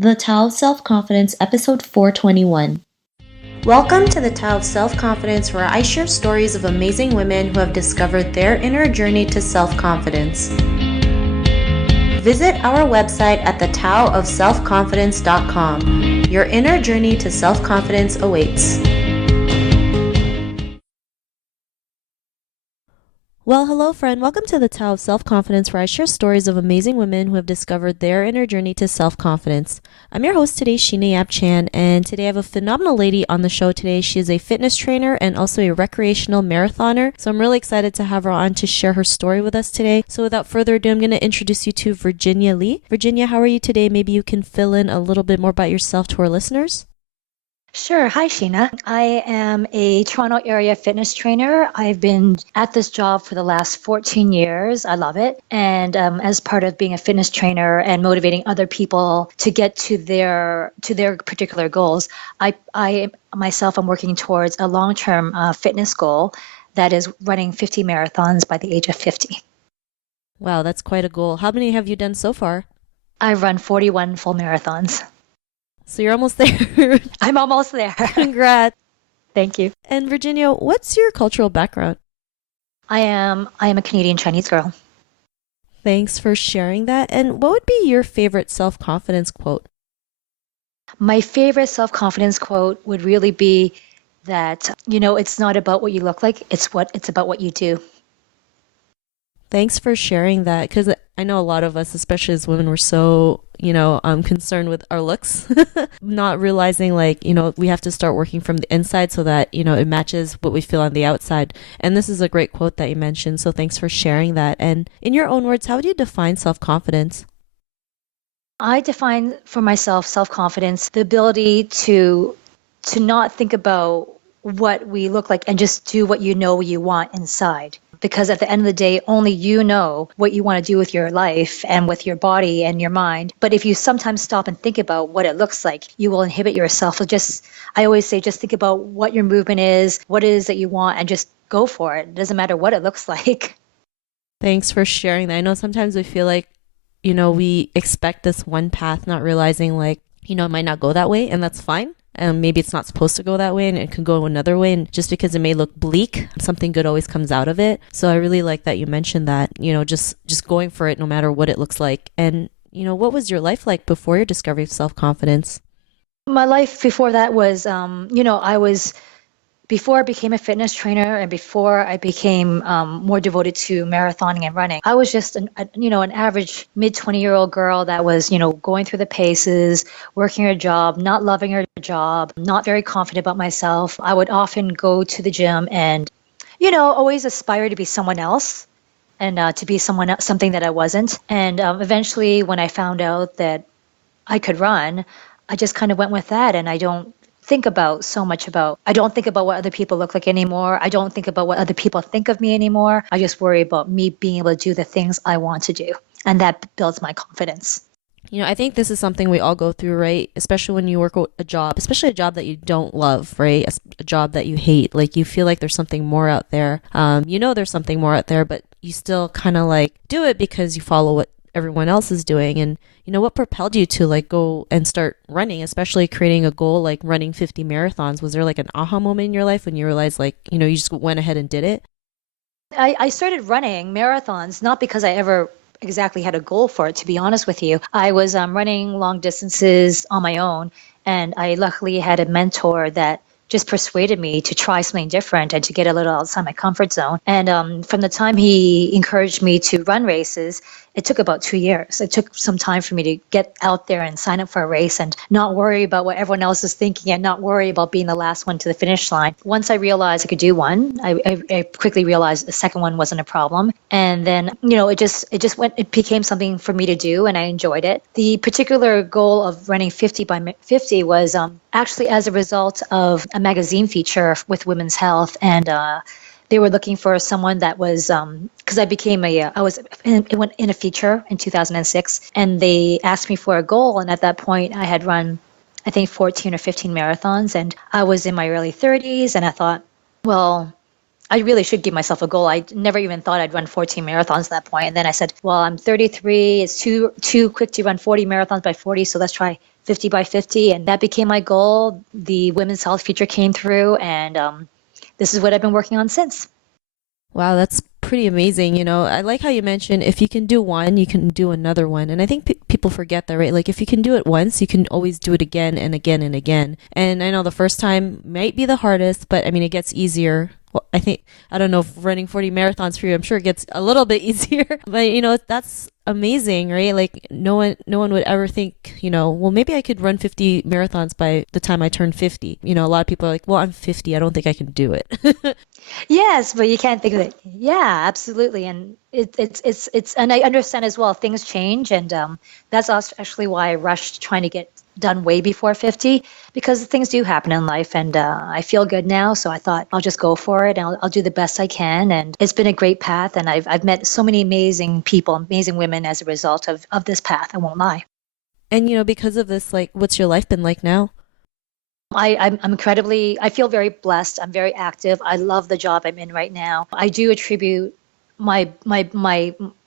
The Tao of Self-Confidence, episode 421. Welcome to the Tao of Self-Confidence, where I share stories of amazing women who have discovered their inner journey to self-confidence. Visit our website at thetaoofselfconfidence.com. Your inner journey to self-confidence awaits. Well, hello friend. Welcome to the Tao of Self-Confidence, where I share stories of amazing women who have discovered their inner journey to self-confidence. I'm your host today, Sheena Yap Chan, and today I have a phenomenal lady on the show today. She is a fitness trainer and also a recreational marathoner, so I'm really excited to have her on to share her story with us today. So without further ado, I'm going to introduce you to Virginia Lee. Virginia, how are you today? Maybe you can fill in a little bit more about yourself to our listeners. Sure. Hi, Sheena. I am a Toronto area fitness trainer. I've been at this job for the last 14 years. I love it. And as part of being a fitness trainer and motivating other people to get to their particular goals, I myself am working towards a long-term fitness goal that is running 50 marathons by the age of 50. Wow, that's quite a goal. How many have you done so far? I've run 41 full marathons. So you're almost there. I'm almost there. Congrats. Thank you. And Virginia, what's your cultural background? I am a Canadian Chinese girl. Thanks for sharing that. And what would be your favorite self-confidence quote? My favorite self-confidence quote would really be that, it's not about what you look like, it's about what you do. Thanks for sharing that, because I know a lot of us, especially as women, we're so, concerned with our looks, not realizing we have to start working from the inside so that, it matches what we feel on the outside. And this is a great quote that you mentioned. So thanks for sharing that. And in your own words, how would you define self-confidence? I define for myself self-confidence, the ability to not think about what we look like and just do what you know you want inside. Because at the end of the day, only you know what you want to do with your life and with your body and your mind. But if you sometimes stop and think about what it looks like, you will inhibit yourself. I always say, just think about what your movement is, what it is that you want, and just go for it. It doesn't matter what it looks like. Thanks for sharing that. I know sometimes we feel like, we expect this one path, not realizing it might not go that way, and that's fine. And maybe it's not supposed to go that way and it can go another way. And just because it may look bleak, something good always comes out of it. So I really like that you mentioned that, just going for it no matter what it looks like. And, what was your life like before your discovery of self-confidence? My life before that was, before I became a fitness trainer and before I became more devoted to marathoning and running, I was just an average mid-20-year-old girl that was, going through the paces, working her job, not loving her job, not very confident about myself. I would often go to the gym and, always aspire to be someone else and to be something that I wasn't. And eventually when I found out that I could run, I just kind of went with that, and I don't think about what other people look like anymore. I don't think about what other people think of me anymore. I just worry about me being able to do the things I want to do. And that builds my confidence. I think this is something we all go through, right? Especially when you work a job, especially a job that you don't love, right? A job that you hate. Like you feel like there's something more out there. There's something more out there, but you still kind of do it because you follow what everyone else is doing. And what propelled you to go and start running, especially creating a goal like running 50 marathons? Was there an aha moment in your life when you realized you just went ahead and did it? I started running marathons not because I ever exactly had a goal for it, to be honest with you. I was running long distances on my own, and I luckily had a mentor that just persuaded me to try something different and to get a little outside my comfort zone. And from the time he encouraged me to run races, it took about 2 years. It took some time for me to get out there and sign up for a race and not worry about what everyone else is thinking and not worry about being the last one to the finish line. Once I realized I could do one, I quickly realized the second one wasn't a problem. And then, it became something for me to do, and I enjoyed it. The particular goal of running 50 by 50 was actually as a result of a magazine feature with Women's Health, and they were looking for someone that was, because I was in a feature in 2006, and they asked me for a goal. And at that point, I had run, I think, 14 or 15 marathons, and I was in my early 30s. And I thought, well, I really should give myself a goal. I never even thought I'd run 14 marathons at that point. And then I said, well, I'm 33. It's too quick to run 40 marathons by 40. So let's try 50 by 50. And that became my goal. The women's health feature came through, and this is what I've been working on since. Wow, that's pretty amazing. I like how you mentioned if you can do one, you can do another one. And I think people forget that, right? Like if you can do it once, you can always do it again and again and again. And I know the first time might be the hardest, but I mean, it gets easier. Well, I don't know if running 40 marathons for you, I'm sure it gets a little bit easier, but that's amazing, right? Like no one would ever think, well, maybe I could run 50 marathons by the time I turn 50. A lot of people are like, well, I'm 50. I don't think I can do it. Yes, but you can't think of it. Yeah, absolutely. And it's and I understand as well, things change. And that's actually why I rushed trying to get done way before 50, because things do happen in life, and I feel good now. So I thought I'll just go for it, and I'll do the best I can. And it's been a great path. And I've met so many amazing people, amazing women as a result of this path. I won't lie. And, because of this, like, what's your life been like now? I feel very blessed. I'm very active. I love the job I'm in right now. I do attribute my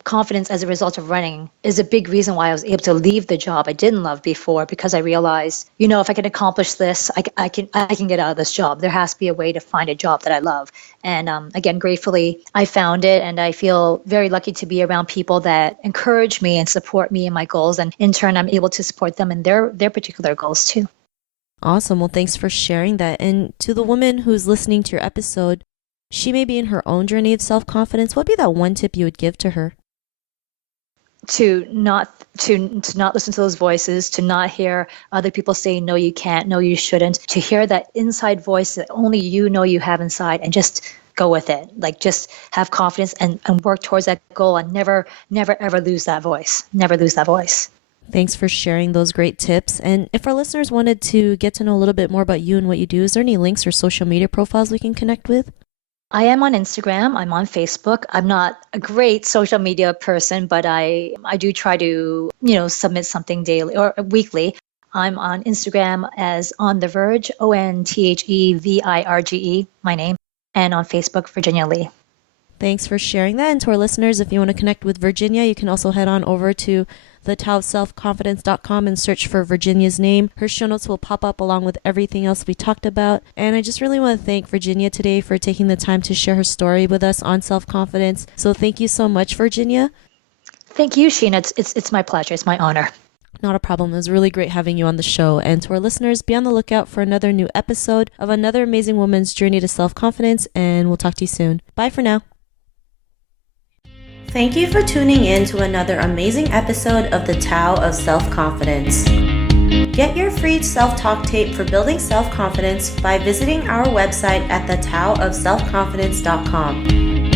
confidence as a result of running is a big reason why I was able to leave the job I didn't love before, because I realized, if I can accomplish this, I can get out of this job. There has to be a way to find a job that I love. And again, gratefully, I found it, and I feel very lucky to be around people that encourage me and support me in my goals. And in turn, I'm able to support them in their particular goals too. Awesome. Well, thanks for sharing that. And to the woman who's listening to your episode, she may be in her own journey of self-confidence. What would be that one tip you would give to her? To not listen to those voices, to not hear other people say, no, you can't, no, you shouldn't, to hear that inside voice that only you know you have inside, and just go with it. Like, just have confidence and work towards that goal, and never, ever lose that voice. Never lose that voice. Thanks for sharing those great tips. And if our listeners wanted to get to know a little bit more about you and what you do, is there any links or social media profiles we can connect with? I am on Instagram. I'm on Facebook. I'm not a great social media person, but I do try to, submit something daily or weekly. I'm on Instagram as On The Verge, ONTHEVIRGE, my name, and on Facebook, Virginia Lee. Thanks for sharing that. And to our listeners, if you want to connect with Virginia, you can also head on over to thetowofselfconfidence.com and search for Virginia's name. Her show notes will pop up along with everything else we talked about. And I just really want to thank Virginia today for taking the time to share her story with us on self-confidence. So thank you so much, Virginia. Thank you, Sheena. It's my pleasure. It's my honor. Not a problem. It was really great having you on the show. And to our listeners, be on the lookout for another new episode of another amazing woman's journey to self-confidence. And we'll talk to you soon. Bye for now. Thank you for tuning in to another amazing episode of the Tao of Self-Confidence. Get your free self-talk tape for building self-confidence by visiting our website at thetowofselfconfidence.com.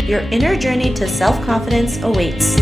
Your inner journey to self-confidence awaits.